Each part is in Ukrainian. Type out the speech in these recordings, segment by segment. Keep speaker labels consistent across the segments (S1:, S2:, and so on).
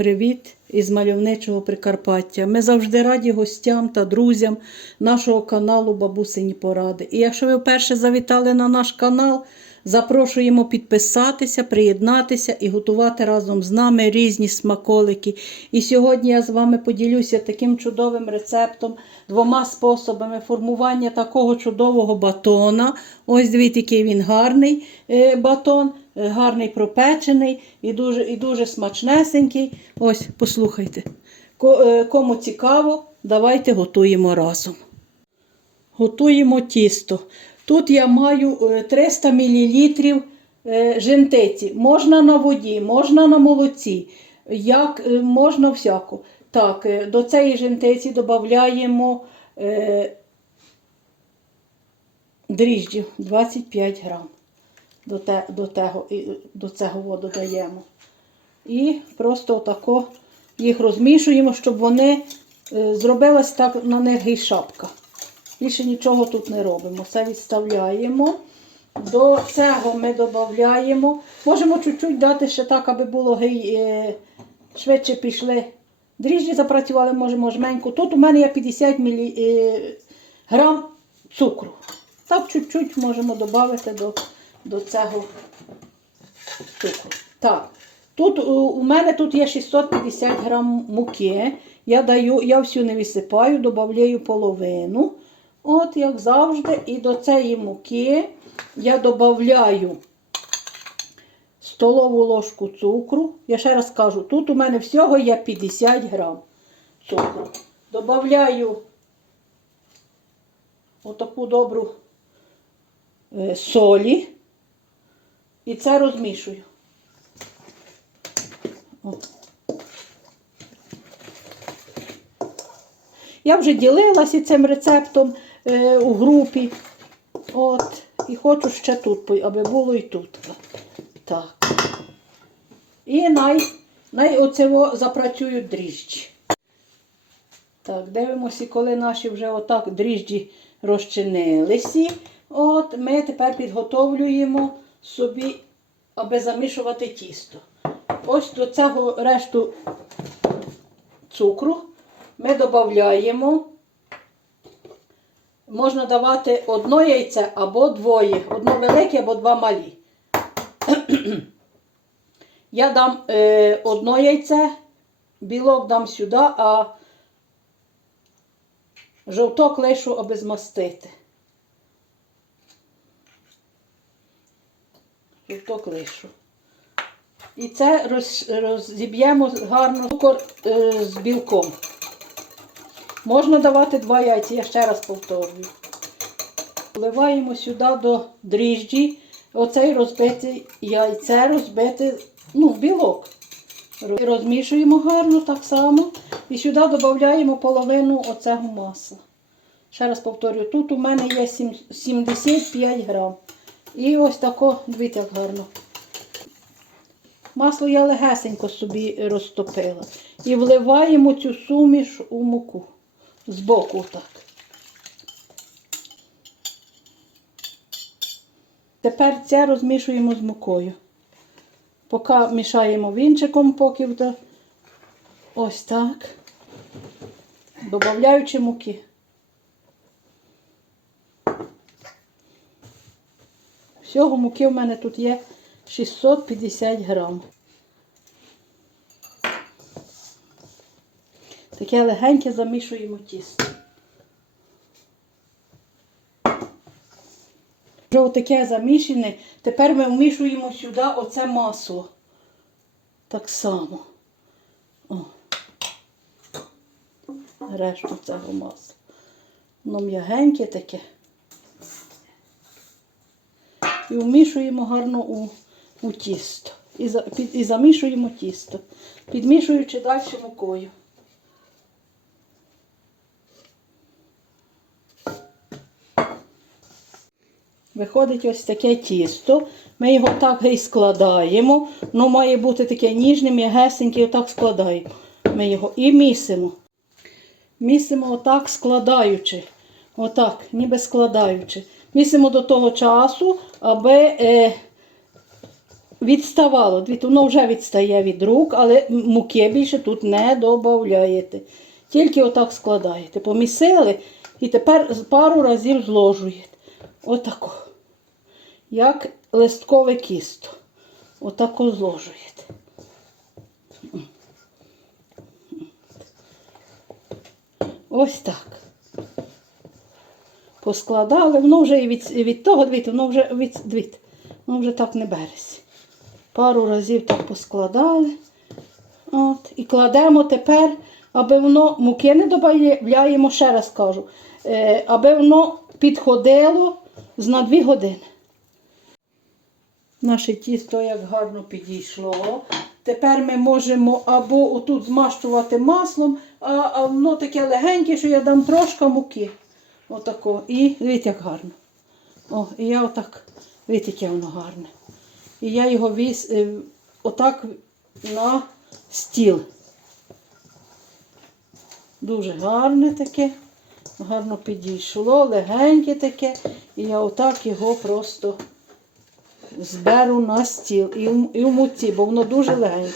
S1: Привіт із мальовничого Прикарпаття. Ми завжди раді гостям та друзям нашого каналу Бабусині Поради. І якщо ви вперше завітали на наш канал, запрошуємо підписатися, приєднатися і готувати разом з нами різні смаколики. І сьогодні я з вами поділюся таким чудовим рецептом, двома способами формування такого чудового батона. Ось дивіться, який він гарний е, батон, гарний пропечений і дуже, і дуже смачнесенький. Ось, послухайте. Е, Кому цікаво, давайте готуємо разом. Готуємо тісто. Тут я маю е, 300 мл жентиці. Можна на воді, можна на молоці, як е, можна всяку. Так, е, до цієї жентиці додаємо е, дріжджів 25 грам. До, те, до, того, до цього воду даємо. І просто отако їх розмішуємо, щоб вони е, зробилась так на них і шапка. Більше нічого тут не робимо. Це відставляємо. До цього ми додаємо. Можемо чуть-чуть дати ще так, аби було гей, е, швидше пішли. Дріжджі запрацювали, можемо жменьку. Тут у мене є 50 мілі, е, грам цукру. Так чуть-чуть можемо додати до, до цього цукру. Так. Тут у, у мене тут є 650 грам муки. Я даю, я всю не висипаю, додаю половину. От, як завжди, і до цієї муки я додаю столову ложку цукру. Я ще раз кажу, тут у мене всього є 50 грам цукру. Добавляю отаку добру е, солі і це розмішую. Я вже ділилася цим рецептом е, у групі. От, і хочу ще тут, аби було і тут. Так. І най, най оцево запрацюють дріжджі. Так, дивимося, коли наші вже отак дріжджі розчинилися. От ми тепер підготовлюємо собі, аби замішувати тісто. Ось до цього решту цукру ми додаємо. Можна давати одно яйце або двоє, одно велике або два малі. Я дам е, одно яйце, білок дам сюди, а жовток лишу, аби змастити. Жовток лишу. І це роз, розіб'ємо гарно цукор е, з білком. Можна давати два яйця, я ще раз повторюю. Вливаємо сюди до дріжджі оцей розбите яйце, розбите ну, білок. Розмішуємо гарно так само. І сюди додаємо половину оцього масла. Ще раз повторюю, тут у мене є сім- 75 грам. І ось тако, дивіться, як гарно. Масло я легесенько собі розтопила. І вливаємо цю суміш у муку. Збоку так. Тепер це розмішуємо з мукою. Поки мішаємо вінчиком, поки ось так. Додаючи муки. Всього муки в мене тут є 650 грам. Таке легеньке замішуємо тісто. Вже отаке замішане. Тепер ми вмішуємо сюди оце масло. Так само. О. Решту цього масла. Воно м'ягеньке таке. І вмішуємо гарно у, у тісто. І, за, під, і замішуємо тісто, підмішуючи далі мукою. Виходить ось таке тісто. Ми його так і складаємо. Воно має бути таке ніжне, м'ягесеньке, отак складаємо. Ми його і місимо. Місимо отак складаючи. Отак, ніби складаючи. Місимо до того часу, аби е, відставало. Воно вже відстає від рук, але муки більше тут не додаєте. Тільки отак складаєте. Помісили і тепер пару разів зложуєте. Отако. Як листкове кісто. Отако зложуєте. Ось так. Поскладали, воно вже і від, від того, дивіться, воно вже від, дивіться, воно вже так не береться. Пару разів так поскладали. От, і кладемо тепер, аби воно муки не додаємо, ще раз кажу, е, аби воно підходило на 2 години. Наше тісто як гарно підійшло. Тепер ми можемо або отут змащувати маслом, а, а воно таке легеньке, що я дам трошки муки. Отако. І дивіться, як гарно. О, і я отак, дивіться, яке воно гарне. І я його віз е, отак на стіл. Дуже гарне таке, гарно підійшло, легеньке таке. І я отак його просто зберу на стіл і в, і в муці, бо воно дуже легеньке.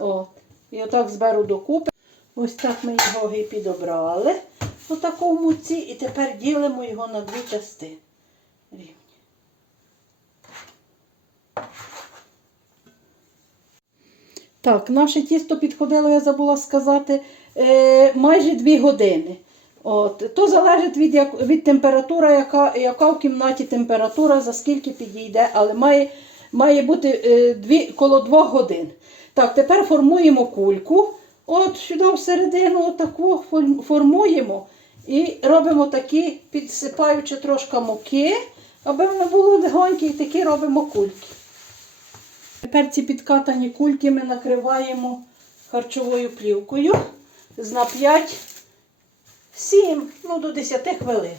S1: О, і отак зберу докупи. Ось так ми його і підобрали. Отаку в муці. І тепер ділимо його на дві частини. Так, наше тісто підходило, я забула сказати, е, майже 2 години. От. То залежить від, як, від температури, яка, яка в кімнаті температура, за скільки підійде, але має, має бути е, дві, коло 2 годин. Так, тепер формуємо кульку. От сюди всередину отаку форм- формуємо і робимо такі, підсипаючи трошки муки, аби воно було легоньке, і такі робимо кульки. Тепер ці підкатані кульки ми накриваємо харчовою плівкою на 5, 7, ну до 10 хвилин,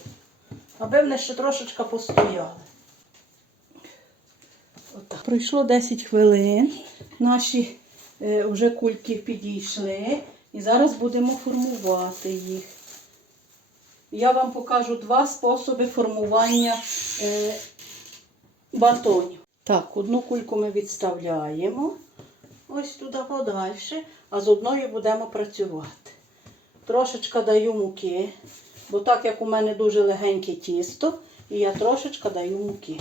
S1: аби вони ще трошечки постояли. Отак. Пройшло 10 хвилин. Наші е, вже кульки підійшли. І зараз будемо формувати їх. Я вам покажу два способи формування е, батонів. Так, одну кульку ми відставляємо. Ось туди подальше, а з одною будемо працювати. Трошечка даю муки, бо так як у мене дуже легеньке тісто, і я трошечка даю муки.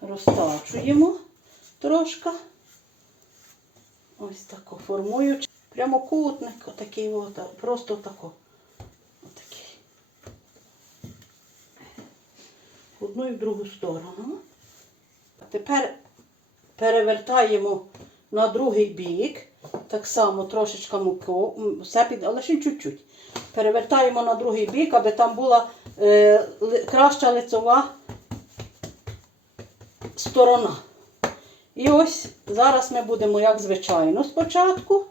S1: Розтачуємо трошки. Ось тако формуючи. Прямокутник, отакий от, просто тако. Отакий. В одну і в другу сторону. Тепер перевертаємо на другий бік. Так само трошечка муку, все під, але ще чуть-чуть. Перевертаємо на другий бік, аби там була е, краща лицева сторона. І ось зараз ми будемо, як звичайно, спочатку.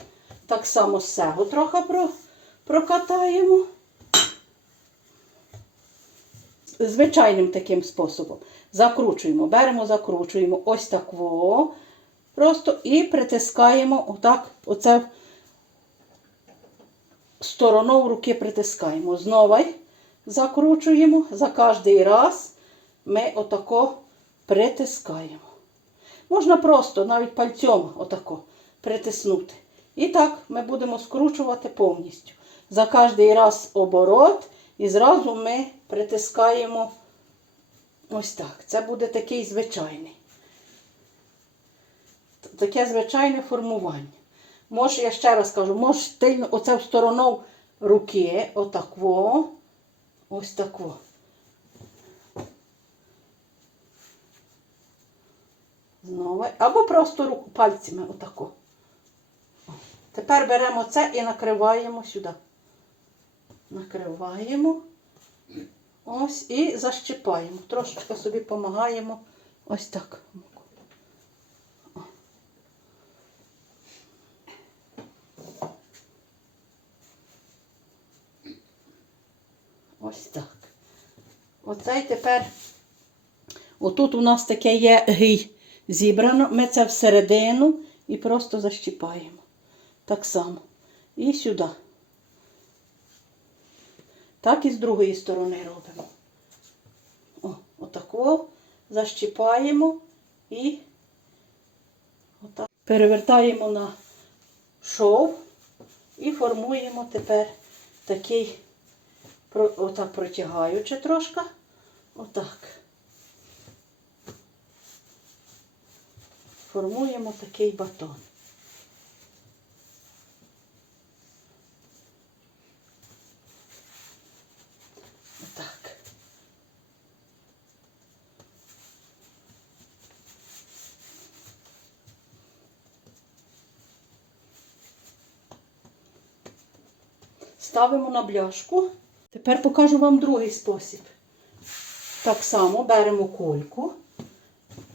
S1: Так само цього трохи про, прокатаємо. Звичайним таким способом. Закручуємо, беремо, закручуємо ось так во. Просто і притискаємо отак, оце стороною руки притискаємо. Знову закручуємо. За кожний раз ми отако притискаємо. Можна просто навіть пальцем отако притиснути. І так ми будемо скручувати повністю. За кожний раз оборот і зразу ми притискаємо ось так. Це буде такий звичайний. Таке звичайне формування. Може, я ще раз кажу, може тильно оце в сторону руки, отакво, ось такво. Знову. Або просто руку, пальцями отако. Тепер беремо це і накриваємо сюди. Накриваємо. Ось і защипаємо. Трошечки собі допомагаємо. Ось так. Ось так. Оцей тепер. Отут у нас таке є гій зібрано. Ми це всередину і просто защіпаємо. Так само. І сюди. Так і з другої сторони робимо. О, Отако защіпаємо і отак. перевертаємо на шов і формуємо тепер такий, отак протягаючи трошки. Отак. Формуємо такий батон. Отак. Ставимо на бляшку. Тепер покажу вам другий спосіб. Так само беремо кульку.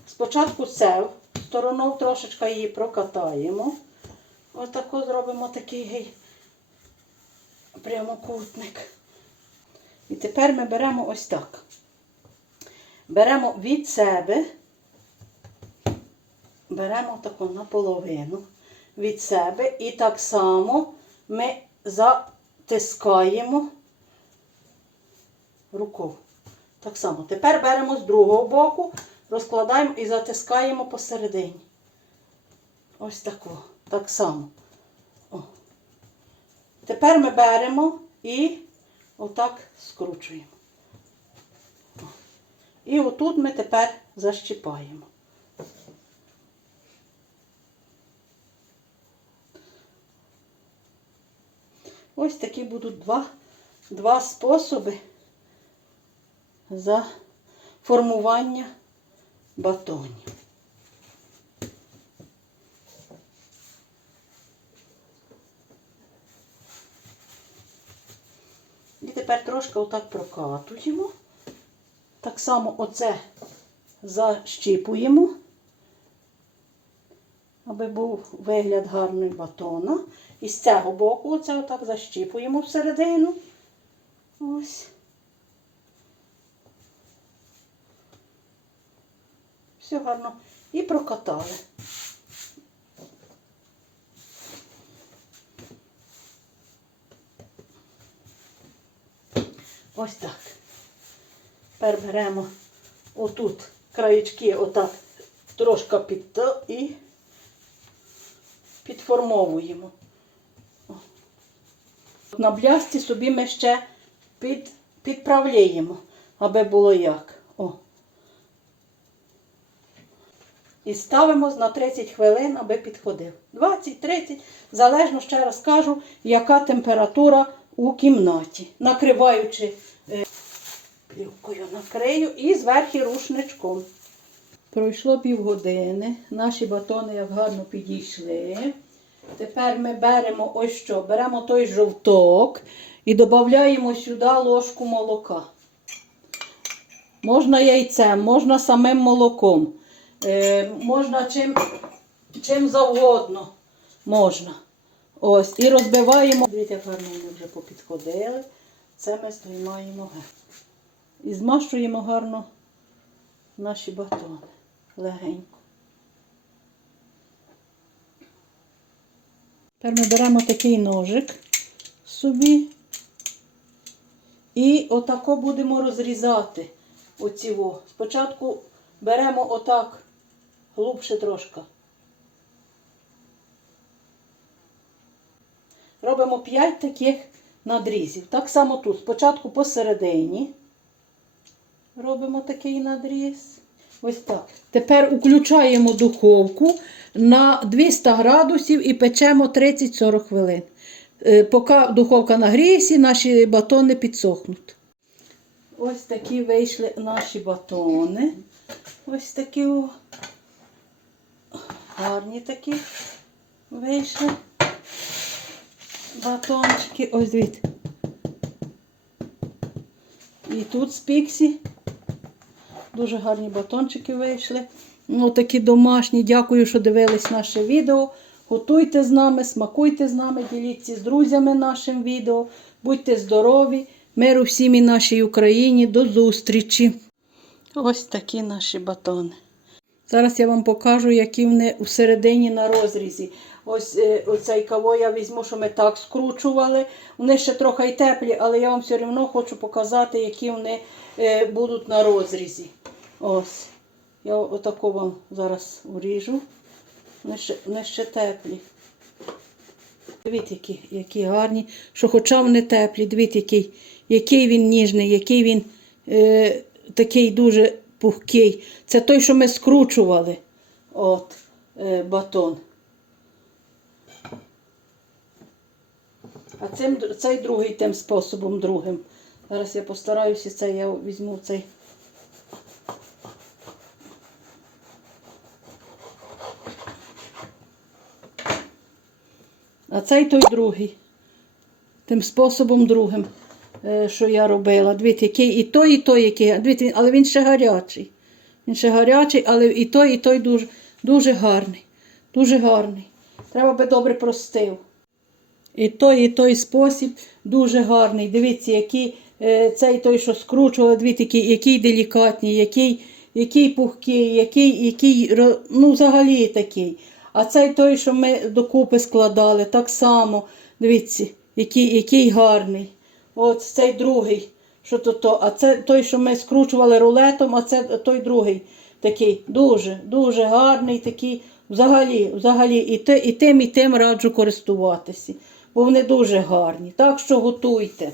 S1: Спочатку цев стороною трошечки її прокатаємо. Отако зробимо такий прямокутник. І тепер ми беремо ось так. Беремо від себе, беремо таку наполовину від себе і так само ми затискаємо рукою. Так само. Тепер беремо з другого боку, розкладаємо і затискаємо посередині. Ось тако. Так само. О. Тепер ми беремо і отак скручуємо. І отут ми тепер защіпаємо. Ось такі будуть два, два способи за формування батонів. І тепер трошки отак прокатуємо. Так само оце защіпуємо, аби був вигляд гарний батона. І з цього боку оце отак защіпуємо всередину. Ось. Все гарно. І прокатали. Ось так. Тепер беремо отут краєчки отак трошки під і підформовуємо. На блясті собі ми ще під, підправляємо, аби було як. О. І ставимо на 30 хвилин, аби підходив. 20-30, залежно ще раз кажу, яка температура у кімнаті. Накриваючи е, плівкою накрию і зверху рушничком. Пройшло півгодини. Наші батони як гарно підійшли. Тепер ми беремо ось що, беремо той жовток і додаємо сюди ложку молока. Можна яйцем, можна самим молоком, е, можна чим, чим завгодно. Можна. Ось, і розбиваємо. Дивіться, як гарно вони вже попідходили. Це ми здіймаємо. І змащуємо гарно наші батони. Легенько. Тепер ми беремо такий ножик собі. І отако будемо розрізати оці. Спочатку беремо отак глубше трошки. Робимо 5 таких надрізів. Так само тут. Спочатку посередині робимо такий надріз. Ось так. Тепер включаємо духовку на 200 градусів і печемо 30-40 хвилин. Е, Поки духовка нагріється, наші батони підсохнуть. Ось такі вийшли наші батони. Ось такі о. гарні такі вийшли батончики. Ось дивіться. І тут з піксі. Дуже гарні батончики вийшли. Ну, такі домашні. Дякую, що дивились наше відео. Готуйте з нами, смакуйте з нами, діліться з друзями нашим відео. Будьте здорові, миру всім і нашій Україні. До зустрічі. Ось такі наші батони. Зараз я вам покажу, які вони всередині на розрізі. Ось е, оцей каво я візьму, що ми так скручували. Вони ще трохи й теплі, але я вам все одно хочу показати, які вони е, будуть на розрізі. Ось. Я отако вам зараз уріжу. Вони ще, вони ще теплі. Дивіться, які, які гарні. Що хоча вони теплі, дивіться, який, який він ніжний, який він е, такий дуже пухкий. Це той, що ми скручували. От, е, батон. А цим, цей другий тим способом другим. Зараз я постараюся цей, я візьму цей. А цей той другий. Тим способом другим, е, що я робила. Дивіться, який і той, і той, який. Дивіться, але він ще гарячий. Він ще гарячий, але і той, і той дуже, дуже гарний. Дуже гарний. Треба би добре простив. І той, і той спосіб дуже гарний. Дивіться, який е, цей той, що скручували, дивіться, який, делікатний, який, який пухкий, який, який, ну, взагалі такий. А цей той, що ми докупи складали, так само, дивіться, який, який гарний. От цей другий, що то, то. А це той, що ми скручували рулетом, а це той другий такий дуже, дуже гарний, такий. Взагалі, взагалі, і, те, і тим, і тим раджу користуватися, бо вони дуже гарні. Так що готуйте.